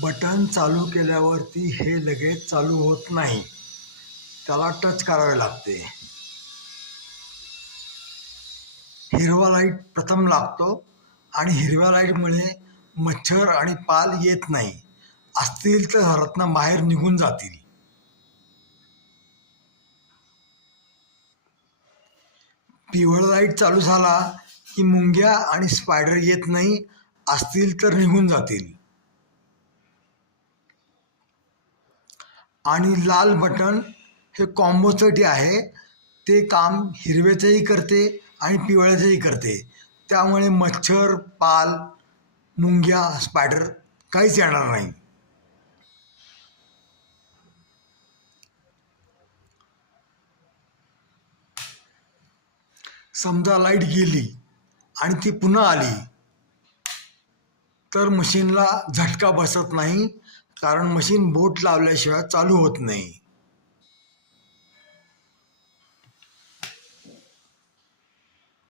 Button चालू केल्यावरती हे लगेच चालू होत नाही, त्याला टच करावे लागते. हिरवा लाईट प्रथम लागतो आणि हिरव्या लाईटमुळे मच्छर आणि पाल येत नाही, असतील तर घरातनं बाहेर निघून जातील. पिवळा लाईट चालू झाला की मुंग्या आणि स्पायडर येत नाही, असतील तर निघून जातील. आणि लाल बटन हे कॉम्बोसाठी आहे, ते काम हिरव्याचंही करते आणि पिवळ्याचंही करते, त्यामुळे मच्छर, पाल, मुंग्या, स्पायडर काहीच येणार नाही. समजा लाईट गेली आणि ती पुन्हा आली तर मशीनला झटका बसत नाही, कारण मशीन बोट लावल्याशिवाय चालू होत नाही.